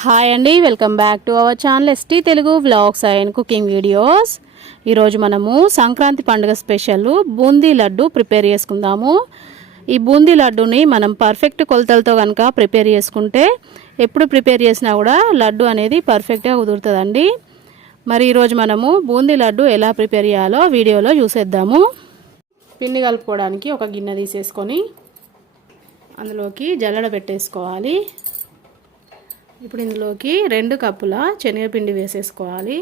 Hi అండి, welcome back to our channel ST Telugu vlogs and cooking videos. ఈరోజు మనము సంక్రాంతి పండుగ స్పెషల్ బూందీ లడ్డు ప్రిపేర్ చేసుకుందాము. ఈ బూందీ లడ్డుని మనం పర్ఫెక్ట్ కొలతలతో కనుక ప్రిపేర్ చేసుకుంటే ఎప్పుడు ప్రిపేర్ చేసినా కూడా లడ్డు అనేది పర్ఫెక్ట్గా కుదురుతుందండి. మరి ఈరోజు మనము బూందీ లడ్డు ఎలా ప్రిపేర్ చేయాలో వీడియోలో చూసేద్దాము. పిండి కలుపుకోవడానికి ఒక గిన్నె తీసేసుకొని అందులోకి జల్లెడ పెట్టేసుకోవాలి. ఇప్పుడు ఇందులోకి 2 కప్పుల శనగపిండి వేసేసుకోవాలి.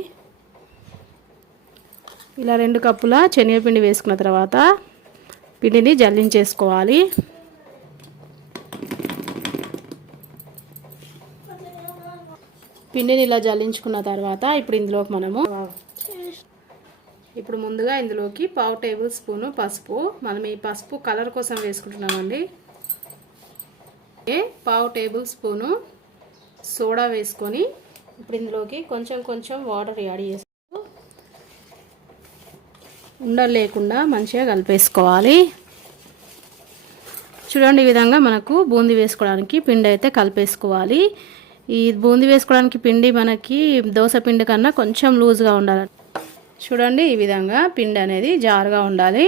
ఇలా 2 కప్పుల శనగపిండి వేసుకున్న తర్వాత పిండిని జల్లించేసుకోవాలి. పిండిని ఇలా జల్లించుకున్న తర్వాత ఇప్పుడు ఇందులోకి ఇప్పుడు ముందుగా ఇందులోకి 1/2 టేబుల్ స్పూను పసుపు, మనం ఈ పసుపు కలర్ కోసం వేసుకుంటున్నామండి. 1/2 టేబుల్ స్పూను సోడా వేసుకొని ఇప్పుడు ఇందులోకి కొంచెం వాటర్ యాడ్ చేసి ఉండలు లేకుండా మంచిగా కలిపేసుకోవాలి. చూడండి, ఈ విధంగా మనకు బూందీ వేసుకోవడానికి పిండి అయితే కలిపేసుకోవాలి. ఈ బూందీ వేసుకోవడానికి పిండి మనకి దోశ పిండి కన్నా కొంచెం లూజ్గా ఉండాలి. చూడండి, ఈ విధంగా పిండి అనేది జారుగా ఉండాలి.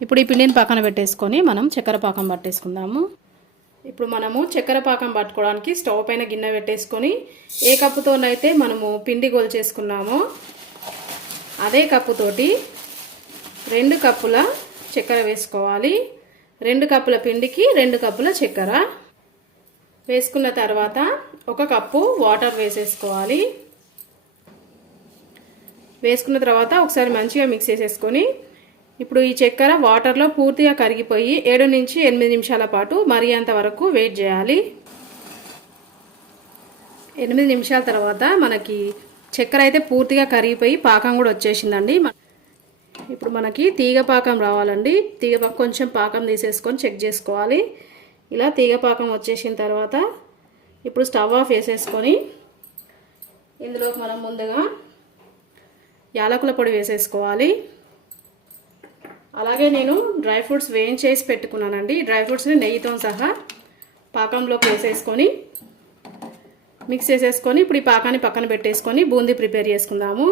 ఇప్పుడు ఈ పిండిని పక్కన పెట్టేసుకొని మనం చక్కెర పాకం పట్టేసుకుందాము. ఇప్పుడు మనము చక్కెర పాకం పట్టుకోవడానికి స్టవ్ పైన గిన్నె పెట్టేసుకొని ఏ కప్పుతోనైతే మనము పిండి గోల్చేసుకున్నామో అదే కప్పుతోటి 2 కప్పుల చక్కెర వేసుకోవాలి. 2 కప్పుల పిండికి 2 కప్పుల చక్కెర వేసుకున్న తర్వాత 1 కప్పు వాటర్ వేసేసుకోవాలి. వేసుకున్న తర్వాత ఒకసారి మంచిగా మిక్స్ చేసేసుకొని ఇప్పుడు ఈ చక్కెర వాటర్లో పూర్తిగా కరిగిపోయి 7 నుంచి 8 నిమిషాల పాటు మరిగేంత వరకు వెయిట్ చేయాలి. 8 నిమిషాల తర్వాత మనకి చక్కెర అయితే పూర్తిగా కరిగిపోయి పాకం కూడా వచ్చేసిందండి. ఇప్పుడు మనకి తీగ పాకం రావాలండి. కొంచెం పాకం తీసేసుకొని చెక్ చేసుకోవాలి. ఇలా తీగ పాకం వచ్చేసిన తర్వాత ఇప్పుడు స్టవ్ ఆఫ్ వేసేసుకొని ఇందులోకి మనం ముందుగా యాలకుల పొడి వేసేసుకోవాలి. అలాగే నేను డ్రై ఫ్రూట్స్ వేయించేసి పెట్టుకున్నానండి. డ్రై ఫ్రూట్స్ని నెయ్యితో సహా పాకంలోకి వేసేసుకొని మిక్స్ చేసేసుకొని ఇప్పుడు ఈ పాకాన్ని పక్కన పెట్టేసుకొని బూందీ ప్రిపేర్ చేసుకుందాము.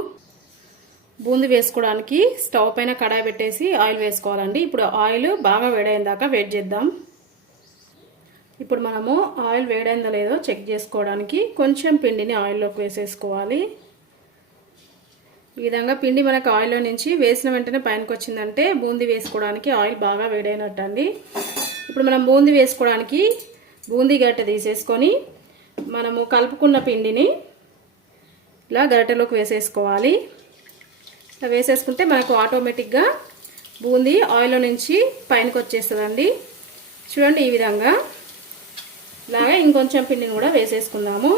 బూందీ వేసుకోవడానికి స్టవ్ పైన కడాయి పెట్టేసి ఆయిల్ వేసుకోవాలండి. ఇప్పుడు ఆయిల్ బాగా వేడైన దాకా వెయిట్ చేద్దాం. ఇప్పుడు మనము ఆయిల్ వేడైందో లేదో చెక్ చేసుకోవడానికి కొంచెం పిండిని ఆయిల్లోకి వేసేసుకోవాలి. ఈ విధంగా పిండి మనకు ఆయిల్లో నుంచి వేసిన వెంటనే పైనకి వచ్చిందంటే బూందీ వేసుకోవడానికి ఆయిల్ బాగా వేడైనట్టు అండి. ఇప్పుడు మనం బూందీ వేసుకోవడానికి బూందీ గరిటె తీసేసుకొని మనము కలుపుకున్న పిండిని ఇలా గరిటెలోకి వేసేసుకోవాలి. ఇలా వేసేసుకుంటే మనకు ఆటోమేటిక్గా బూందీ ఆయిల్లో నుంచి పైనకి వచ్చేస్తుందండి. చూడండి, ఈ విధంగా ఇలాగా ఇంకొంచెం పిండిని కూడా వేసేసుకుందాము.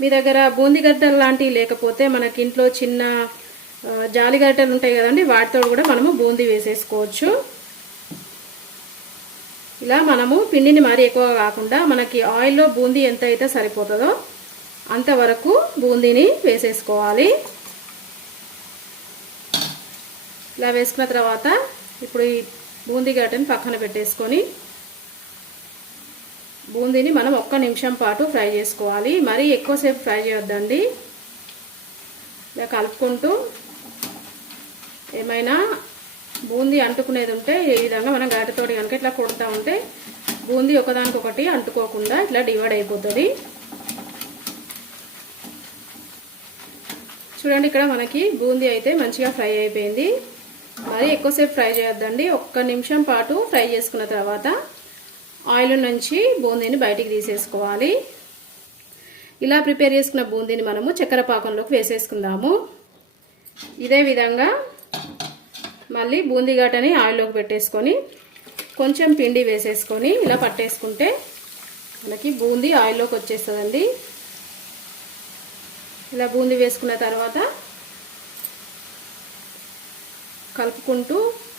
మీ దగ్గర బూందీ గరిటెలు లాంటివి లేకపోతే మనకి ఇంట్లో చిన్న జాలి గరిటెలు ఉంటాయి కదండి, వాటితో కూడా మనము బూందీ వేసేసుకోవచ్చు. ఇలా మనము పిండిని మరీ ఎక్కువ కాకుండా మనకి ఆయిల్లో బూందీ ఎంత అయితే సరిపోతుందో అంతవరకు బూందీని వేసేసుకోవాలి. ఇలా వేసుకున్న తర్వాత ఇప్పుడు ఈ బూందీ గరిటెని పక్కన పెట్టేసుకొని బూందీని మనం 1 నిమిషం పాటు ఫ్రై చేసుకోవాలి. మరీ ఎక్కువసేపు ఫ్రై చేయొద్దండి. ఇలా కలుపుకుంటూ ఏమైనా బూందీ అంటుకునేది ఉంటే ఈ విధంగా మనం గరిటెతోటి కనుక ఇట్లా కొడుతూ ఉంటే బూందీ ఒకదానికొకటి అంటుకోకుండా ఇట్లా డివైడ్ అయిపోతుంది. చూడండి, ఇక్కడ మనకి బూందీ అయితే మంచిగా ఫ్రై అయిపోయింది. మరీ ఎక్కువసేపు ఫ్రై చేయొద్దండి. 1 నిమిషం పాటు ఫ్రై చేసుకున్న తర్వాత ఆయిల్ నుంచి బూందీని బయటికి తీసేసుకోవాలి. ఇలా ప్రిపేర్ చేసుకున్న బూందీని మనము చక్కెర పాకంలోకి వేసేసుకుందాము. ఇదే విధంగా మళ్ళీ బూందీ గట్టని ఆయిల్లోకి పెట్టేసుకొని కొంచెం పిండి వేసేసుకొని ఇలా పట్టేసుకుంటే మనకి బూందీ ఆయిల్లోకి వచ్చేస్తుందండి. ఇలా బూందీ వేసుకున్న తర్వాత కలుపుకుంటూ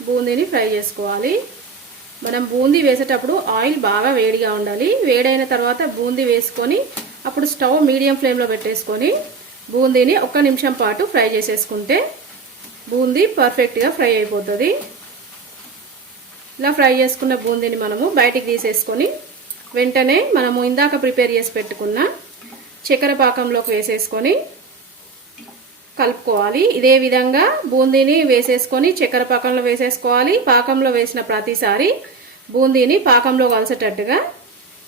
బూందీని ఫ్రై చేసుకోవాలి. మనం బూందీ వేసేటప్పుడు ఆయిల్ బాగా వేడిగా ఉండాలి. వేడైన తర్వాత బూందీ వేసుకొని అప్పుడు స్టవ్ మీడియం ఫ్లేమ్లో పెట్టేసుకొని బూందీని 1 నిమిషం పాటు ఫ్రై చేసేసుకుంటే బూందీ పర్ఫెక్ట్గా ఫ్రై అయిపోతుంది. ఇలా ఫ్రై చేసుకున్న బూందీని మనము బయటికి తీసేసుకొని వెంటనే మనము ఇందాక ప్రిపేర్ చేసి పెట్టుకున్న చక్కెర పాకంలోకి వేసేసుకొని కలుపుకోవాలి. ఇదే విధంగా బూందీని వేసేసుకొని చక్కెర పాకంలో వేసేసుకోవాలి. పాకంలో వేసిన ప్రతిసారి బూందీని పాకంలో కలిసేటట్టుగా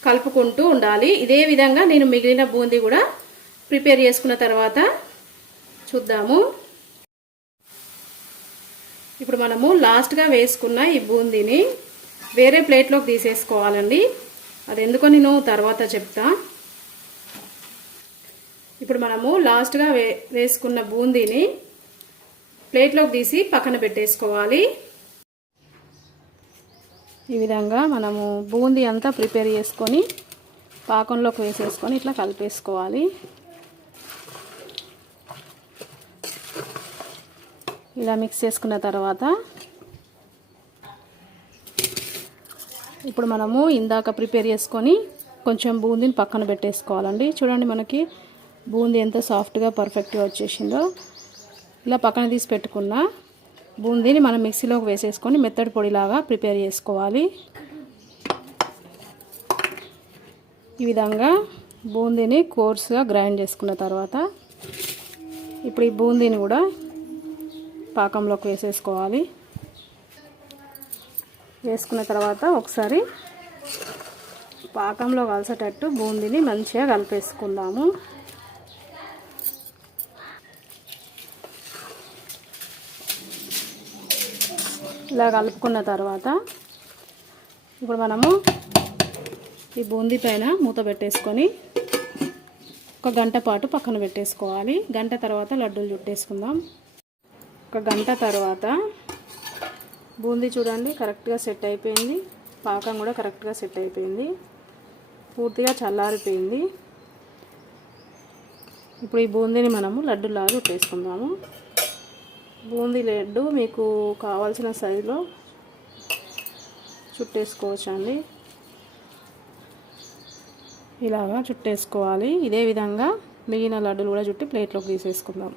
కలుపుకుంటూ ఉండాలి. ఇదే విధంగా నేను మిగిలిన బూందీ కూడా ప్రిపేర్ చేసుకున్న తర్వాత చూద్దాము. ఇప్పుడు మనము లాస్ట్గా వేసుకున్న ఈ బూందీని వేరే ప్లేట్లోకి తీసేసుకోవాలండి. అది ఎందుకో నేను తర్వాత చెప్తా. ఇప్పుడు మనము లాస్ట్గా వేసుకున్న బూందీని ప్లేట్లోకి తీసి పక్కన పెట్టేసుకోవాలి. ఈ విధంగా మనము బూందీ అంతా ప్రిపేర్ చేసుకొని పాకంలోకి వేసేసుకొని ఇట్లా కలిపేసుకోవాలి. ఇలా మిక్స్ చేసుకున్న తర్వాత ఇప్పుడు మనము ఇందాక ప్రిపేర్ చేసుకొని కొంచెం బూందీని పక్కన పెట్టేసుకోవాలండి. చూడండి మనకి బూందీ ఎంత సాఫ్ట్గా పర్ఫెక్ట్గా వచ్చేసిందో. ఇలా పక్కన తీసి పెట్టుకున్న బూందీని మనం మిక్సీలోకి వేసేసుకొని మెత్తడి పొడిలాగా ప్రిపేర్ చేసుకోవాలి. ఈ విధంగా బూందీని కోర్స్గా గ్రైండ్ చేసుకున్న తర్వాత ఇప్పుడు ఈ బూందీని కూడా పాకంలోకి వేసేసుకోవాలి. వేసుకున్న తర్వాత ఒకసారి పాకంలో కలిసేటట్టు బూందీని మంచిగా కలిపేసుకుందాము. ఇలా కలుపుకున్న తర్వాత ఇప్పుడు మనము ఈ బూందీ పైన మూత పెట్టేసుకొని ఒక గంట పాటు పక్కన పెట్టేసుకోవాలి. గంట తర్వాత లడ్డూలు చుట్టేసుకుందాం. ఒక గంట తర్వాత బూందీ చూడండి కరెక్ట్గా సెట్ అయిపోయింది. పాకం కూడా కరెక్ట్గా సెట్ అయిపోయింది. పూర్తిగా చల్లారిపోయింది. ఇప్పుడు ఈ బూందీని మనము లడ్డూలాగా చుట్టేసుకుందాము. బూందీ లడ్డు మీకు కావాల్సిన సైజులో చుట్టేసుకోవచ్చు అండి. ఇలాగా చుట్టేసుకోవాలి. ఇదే విధంగా మిగిలిన లడ్డూలు కూడా చుట్టి ప్లేట్లోకి తీసేసుకుందాం.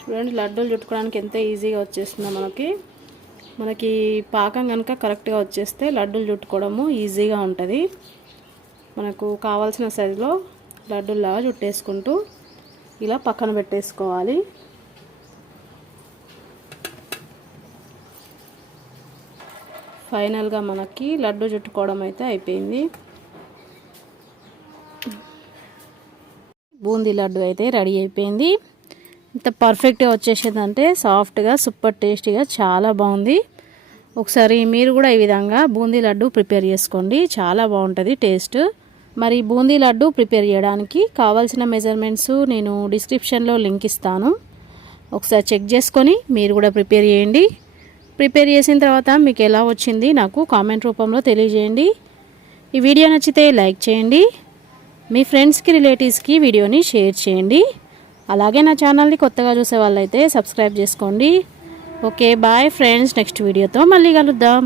చూడండి లడ్డూలు చుట్టుకోవడానికి ఎంత ఈజీగా వచ్చేస్తుందో మనకి పాకం కనుక కరెక్ట్గా వచ్చేస్తే లడ్డూలు చుట్టుకోవడము ఈజీగా ఉంటుంది. మనకు కావాల్సిన సైజులో లడ్డూలాగా చుట్టేసుకుంటూ ఇలా పక్కన పెట్టేసుకోవాలి. ఫైనల్గా మనకి లడ్డు చుట్టుకోవడం అయితే అయిపోయింది. బూందీ లడ్డు అయితే రెడీ అయిపోయింది. ఇంత పర్ఫెక్ట్గా వచ్చేసిందంటే సాఫ్ట్గా సూపర్ టేస్టీగా చాలా బాగుంది. ఒకసారి మీరు కూడా ఈ విధంగా బూందీ లడ్డు ప్రిపేర్ చేసుకోండి. చాలా బాగుంటుంది టేస్ట్. మరి బూందీ లడ్డు ప్రిపేర్ చేయడానికి కావాల్సిన మెజర్మెంట్స్ నేను డిస్క్రిప్షన్లో లింక్ ఇస్తాను. ఒకసారి చెక్ చేసుకొని మీరు కూడా ప్రిపేర్ చేయండి. ప్రిపేర్ చేసిన తర్వాత మీకు ఎలా వచ్చింది నాకు కామెంట్ రూపంలో తెలియజేయండి. ఈ వీడియో నచ్చితే లైక్ చేయండి. మీ ఫ్రెండ్స్కి రిలేటివ్స్కి వీడియోని షేర్ చేయండి. అలాగే నా ఛానల్ని కొత్తగా చూసే వాళ్ళైతే సబ్స్క్రైబ్ చేసుకోండి. ఓకే బాయ్ ఫ్రెండ్స్, నెక్స్ట్ వీడియోతో మళ్ళీ కలుద్దాం.